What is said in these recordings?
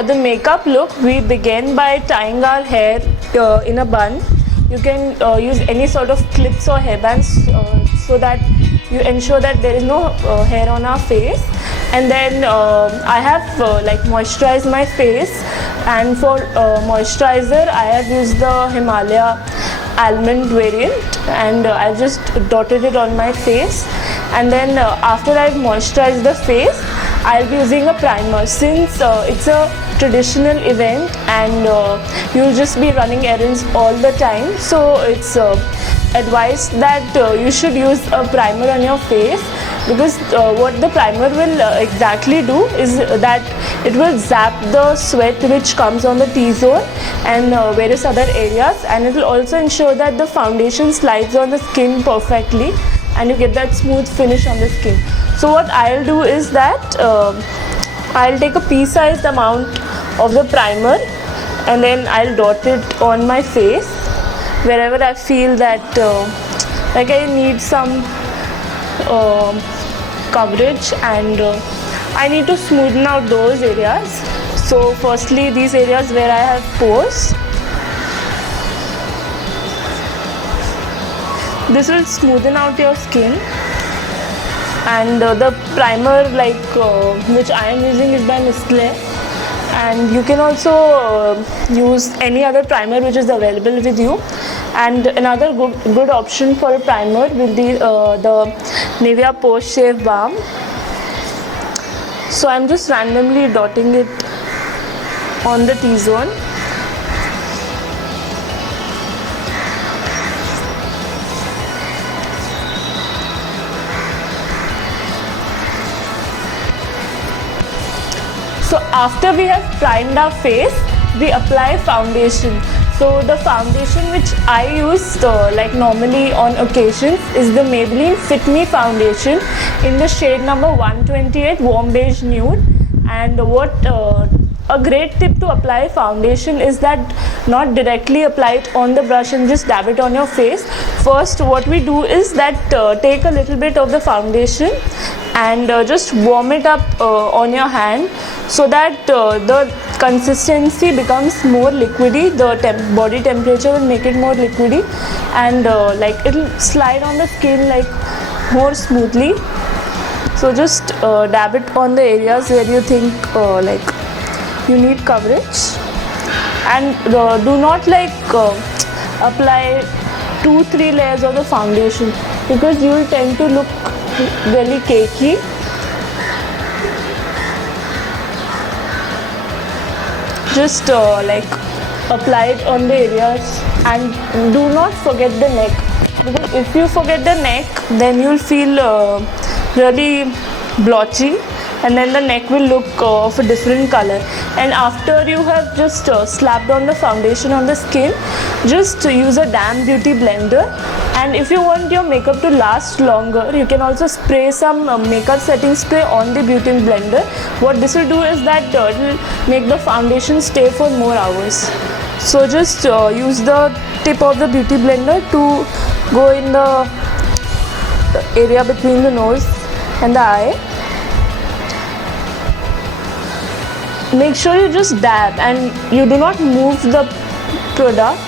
for the makeup look, we begin by tying our hair in a bun. You can use any sort of clips or hairbands so that you ensure that there is no hair on our face. And then I have like moisturized my face, and for moisturizer I have used the Himalaya almond variant, and I just dotted it on my face. And then after I've moisturized the face, I'll be using a primer. Since it's a traditional event and you'll just be running errands all the time, so it's advised that you should use a primer on your face, because what the primer will exactly do is that it will zap the sweat which comes on the T-zone and various other areas, and it will also ensure that the foundation slides on the skin perfectly and you get that smooth finish on the skin. So what I'll do is that I'll take a pea-sized amount of the primer and then I'll dot it on my face wherever I feel that like I need some coverage, and I need to smoothen out those areas. So firstly, these areas where I have pores, this will smoothen out your skin. And the primer which I am using is by Nestle, and you can also use any other primer which is available with you. And another good option for a primer will be the Nivea Post Shave Balm. So I'm just randomly dotting it on the T-zone. So after we have primed our face, we apply foundation. So the foundation which I use like normally on occasions is the Maybelline Fit Me foundation in the shade number 128 Warm Beige Nude. And what a great tip to apply foundation is that not directly apply it on the brush and just dab it on your face. First, what we do is that take a little bit of the foundation and just warm it up on your hand, so that the consistency becomes more liquidy. The body temperature will make it more liquidy, and like it will slide on the skin like more smoothly. So just dab it on the areas where you think like you need coverage, and do not apply 2-3 layers of the foundation, because you will tend to look really cakey. Just apply it on the areas, and do not forget the neck, because if you forget the neck, then you'll feel really blotchy, and then the neck will look of a different color. And after you have just slapped on the foundation on the skin, just use a damp beauty blender. And if you want your makeup to last longer, you can also spray some makeup setting spray on the beauty blender. What this will do is that it will make the foundation stay for more hours. So just use the tip of the beauty blender to go in the area between the nose and the eye. Make sure you just dab and you do not move the product,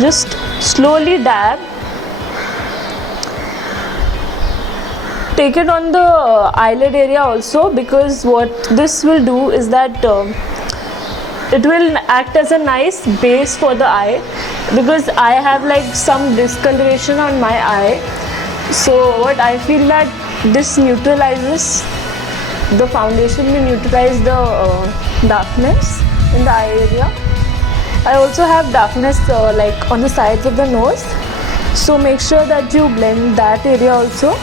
just slowly dab. Take it on the eyelid area also, because what this will do is that it will act as a nice base for the eye, because I have like some discoloration on my eye. So what I feel that this neutralizes, the foundation will neutralize the darkness in the eye area. I also have darkness like on the sides of the nose, so make sure that you blend that area also.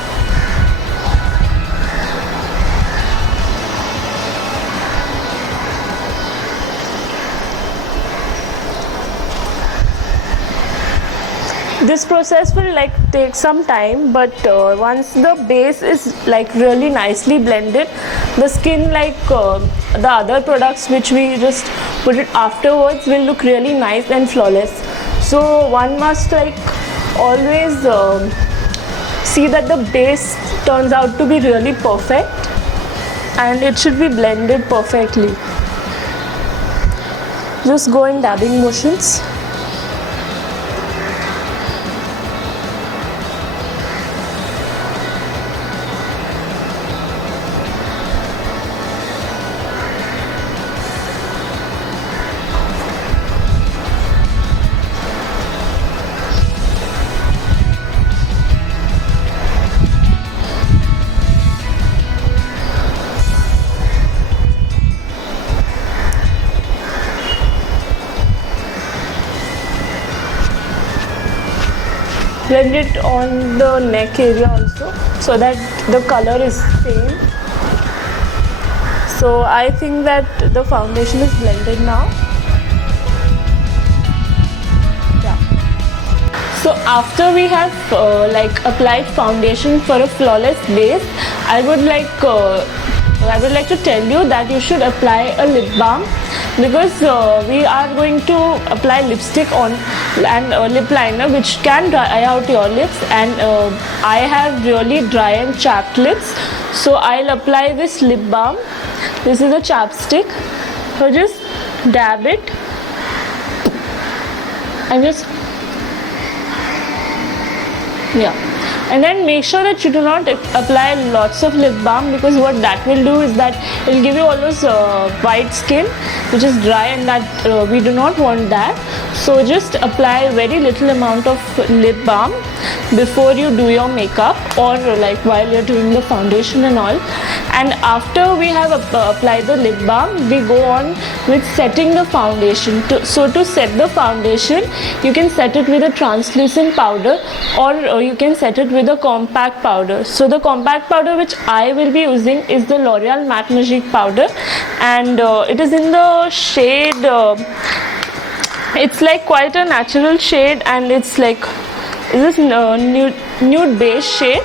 This process will take some time, but once the base is really nicely blended, the skin the other products which we just put it afterwards will look really nice and flawless. So one must always see that the base turns out to be really perfect, and it should be blended perfectly. Just go in dabbing motions. Blend it on the neck area also, so that the color is same. So I think that the foundation is blended now. Yeah. So after we have applied foundation for a flawless base, I would like to tell you that you should apply a lip balm, because we are going to apply lipstick on and lip liner, which can dry out your lips, and I have really dry and chapped lips, so I'll apply this lip balm. This is a chapstick, so just dab it and just and then make sure that you do not apply lots of lip balm, because what that will do is that it will give you all those white skin which is dry, and that we do not want that. So just apply very little amount of lip balm before you do your makeup, or while you're doing the foundation and all. And after we have applied the lip balm, we go on with setting the foundation. So to set the foundation, you can set it with a translucent powder, or you can set it with a compact powder. So the compact powder which I will be using is the L'Oreal Matte Magique powder, and it is in the shade it's like quite a natural shade, and it's like this nude beige shade.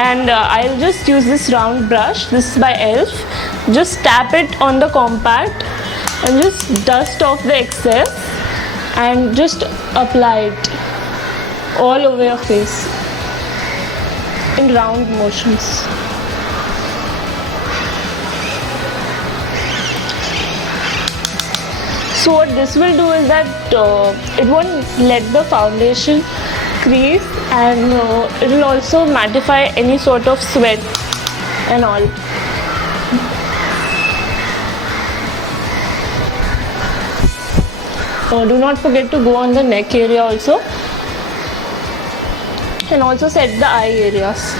And I'll just use this round brush. This is by ELF. Just tap it on the compact and just dust off the excess and just apply it all over your face in round motions. So what this will do is that it won't let the foundation crease, and it will also mattify any sort of sweat and all. Do not forget to go on the neck area also, and also set the eye areas.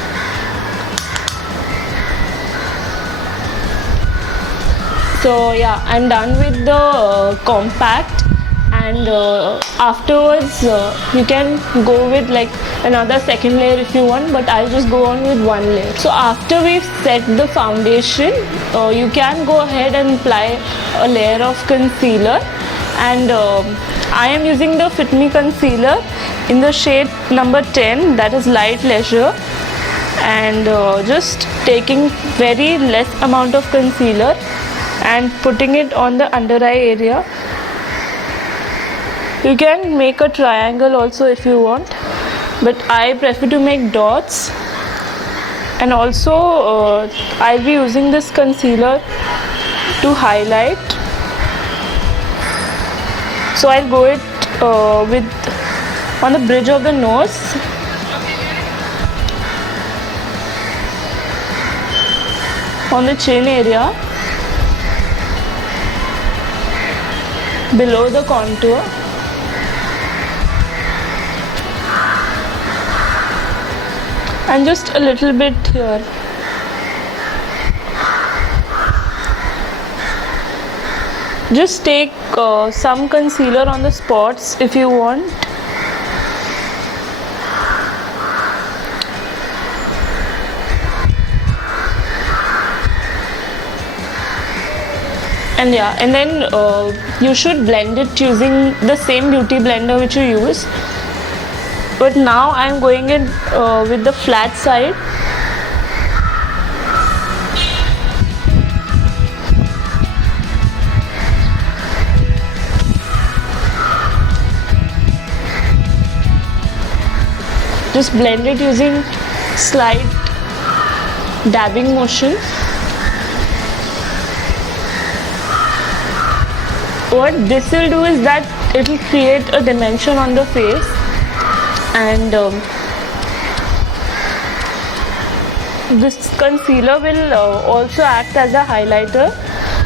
So yeah, I'm done with the compact, and afterwards you can go with another second layer if you want, but I'll just go on with one layer. So after we've set the foundation, you can go ahead and apply a layer of concealer, and I am using the Fit Me concealer in the shade number 10, that is Light Leisure, and just taking very less amount of concealer and putting it on the under eye area. You can make a triangle also if you want, but I prefer to make dots. And also I'll be using this concealer to highlight. So I'll go it on the bridge of the nose, on the chin area, below the contour, and just a little bit here. Just take some concealer on the spots if you want. And yeah, and then you should blend it using the same beauty blender which you use. But now I'm going in with the flat side. Just blend it using slight dabbing motion. what this will do is that it will create a dimension on the face, and this concealer will also act as a highlighter,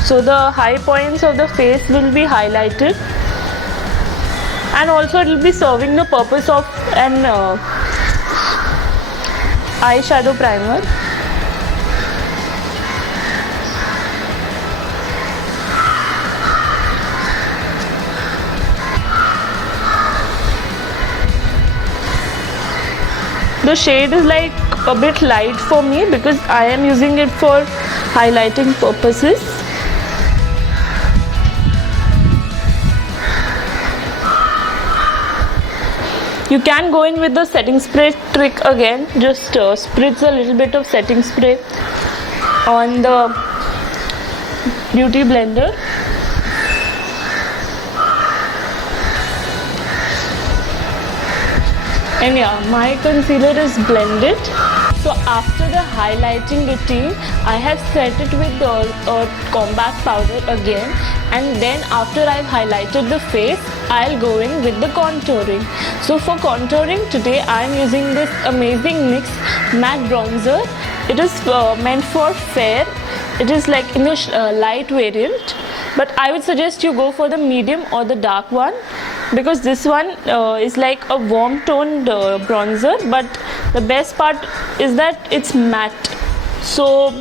so the high points of the face will be highlighted, and also it will be serving the purpose of an eyeshadow primer. The shade is like a bit light for me because I am using it for highlighting purposes. You can go in with the setting spray trick again. Just spritz a little bit of setting spray on the beauty blender. And yeah, my concealer is blended. So after the highlighting routine, I have set it with the compact powder again, and then after I've highlighted the face, I'll go in with the contouring. So for contouring today, I'm using this amazing NYX matte bronzer. It is meant for fair. It is like in the light variant, but I would suggest you go for the medium or the dark one, because this one is like a warm toned bronzer, but the best part is that it's matte. So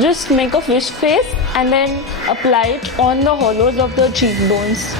just make a fish face and then apply it on the hollows of the cheekbones.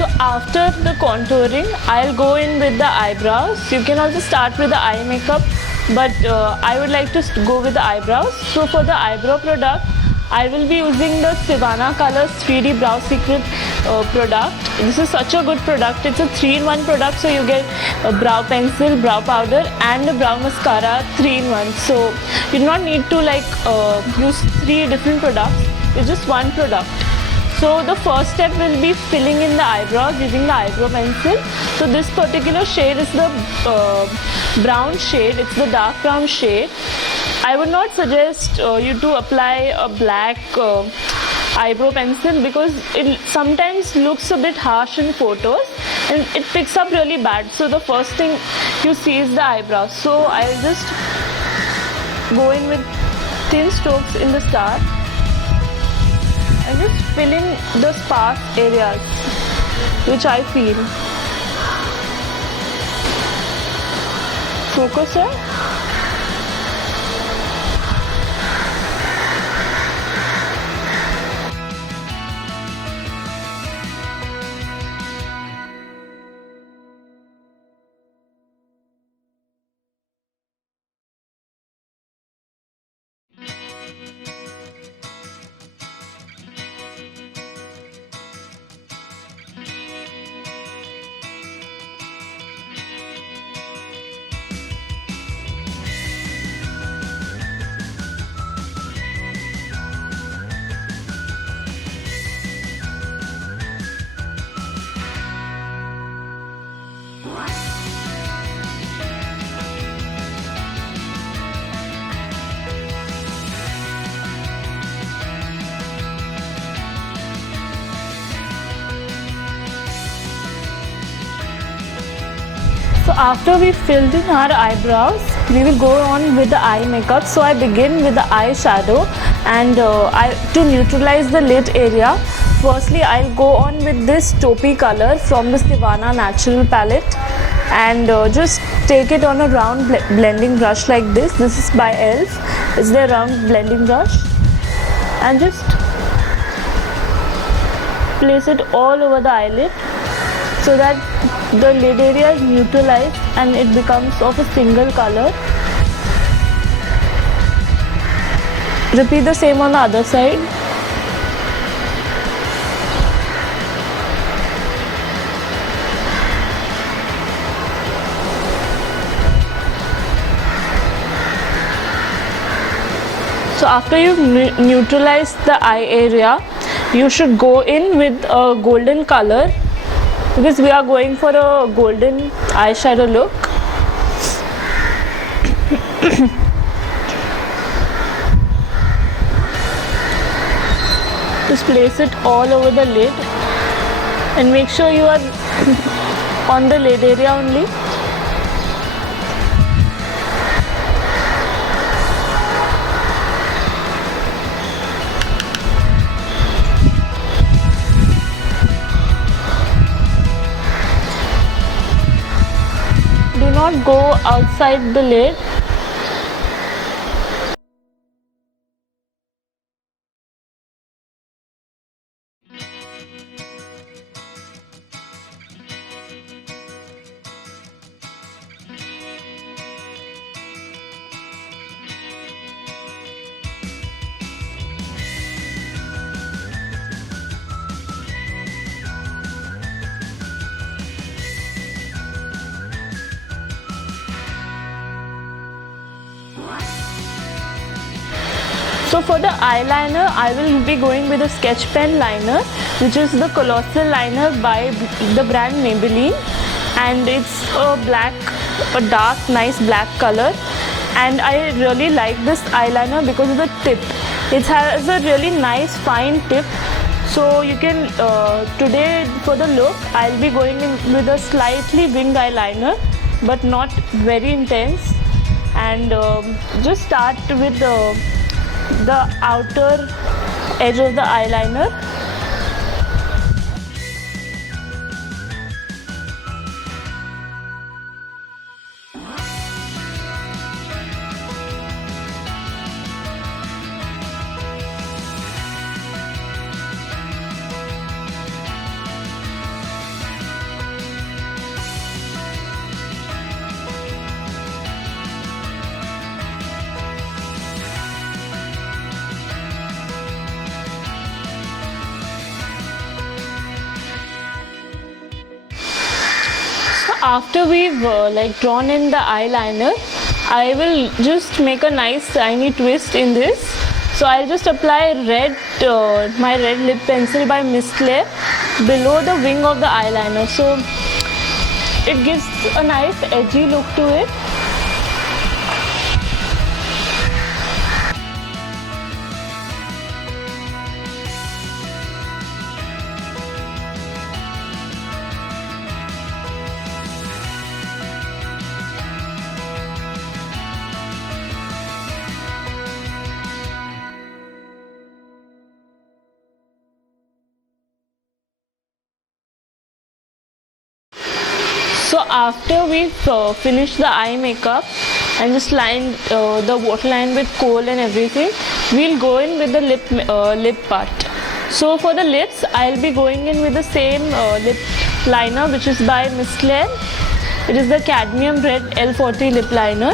So after the contouring, I'll go in with the eyebrows. You can also start with the eye makeup, but I would like to go with the eyebrows. So for the eyebrow product, I will be using the Sivana Colors 3D Brow Secret product. This is such a good product. It's a 3-in-1 product, so you get a brow pencil, brow powder and a brow mascara 3-in-1. So you do not need to like use 3 different products. It's just one product. So the first step will be filling in the eyebrows using the eyebrow pencil. So this particular shade is the brown shade. It's the dark brown shade. I would not suggest you to apply a black eyebrow pencil because it sometimes looks a bit harsh in photos and it picks up really bad. So the first thing you see is the eyebrows. So I'll just go in with thin strokes in the start. And just fill in the sparse areas which I feel. Focus है. So after we filled in our eyebrows, we will go on with the eye makeup. So I begin with the eyeshadow, and to neutralize the lid area, firstly I'll go on with this taupey color from the Sivana Natural palette, and just take it on a round blending brush like this. This is by ELF. It's their round blending brush, and just place it all over the eyelid so that the lid area is neutralized and it becomes of a single color. Repeat the same on the other side. So after you've neutralized the eye area, you should go in with a golden color because we are going for a golden eyeshadow look. Just place it all over the lid and make sure you are on the lid area only. Do not go outside the lid. So for the eyeliner, I will be going with a sketch pen liner, which is the Colossal liner by the brand Maybelline, and it's a dark, nice black color. And I really like this eyeliner because of the tip. It has a really nice fine tip. So you can, today for the look, I'll be going in with a slightly winged eyeliner, but not very intense. And just start with the outer edge of the eyeliner. After we've drawn in the eyeliner, I will just make a nice tiny twist in this. So I'll just apply my red lip pencil by Miss Claire below the wing of the eyeliner. So it gives a nice edgy look to it. So after we've finished the eye makeup and just lined the waterline with kohl and everything, we'll go in with the lip part. So for the lips, I'll be going in with the same lip liner, which is by Miss Claire. It is the Cadmium Red L40 lip liner,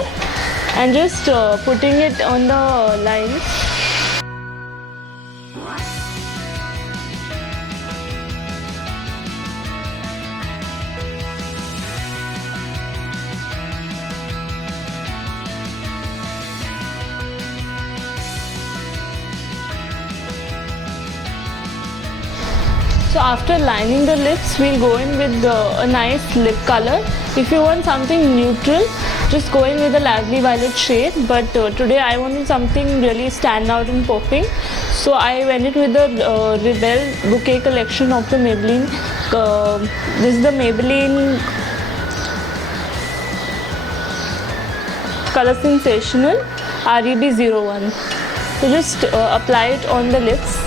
and just putting it on the lines. So after lining the lips, we'll go in with a nice lip color. If you want something neutral, just go in with a Lovely Violet shade. But today I wanted something really stand out and popping. So I went in with the Rebelle Bouquet collection of the Maybelline. This is the Maybelline Color Sensational REB01. So just apply it on the lips.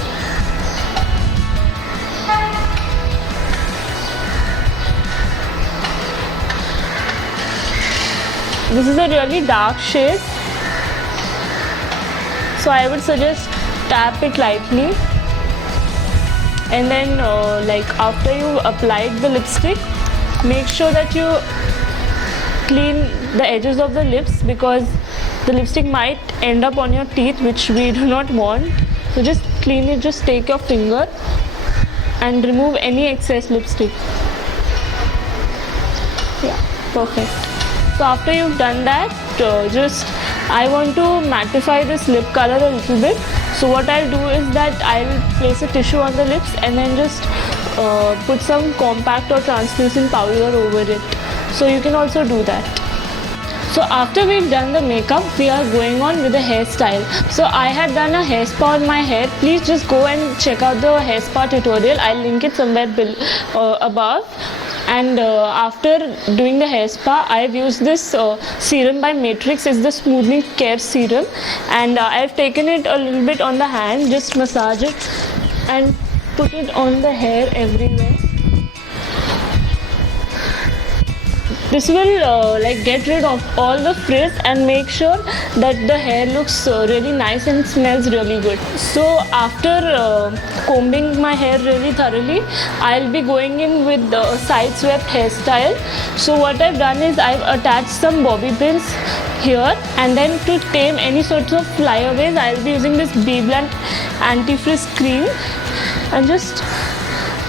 This is a really dark shade, so I would suggest tap it lightly. and then like after you applied the lipstick, make sure that you clean the edges of the lips, because the lipstick might end up on your teeth, which we do not want. So just clean it, just take your finger and remove any excess lipstick. Yeah, perfect. So after you've done that, I want to mattify this lip color a little bit. So what I'll do is that I'll place a tissue on the lips and then just put some compact or translucent powder over it. So you can also do that. So after we've done the makeup, we are going on with the hairstyle. So I had done a hair spa on my hair. Please just go and check out the hair spa tutorial. I'll link it somewhere above. And after doing the hair spa, I've used this serum by Matrix. It's the smoothing care serum, and I've taken it a little bit on the hand, just massage it and put it on the hair everywhere. This will like get rid of all the frizz and make sure that the hair looks really nice and smells really good. So after combing my hair really thoroughly, I'll be going in with the side swept hairstyle. So what I've done is I've attached some bobby pins here, and then to tame any sorts of flyaways, I'll be using this BBlunt anti-frizz cream and just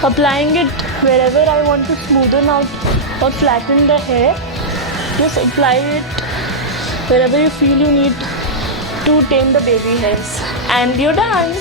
applying it wherever I want to smoothen out or flatten the hair. Just apply it wherever you feel you need to tame the baby hairs, and you're done.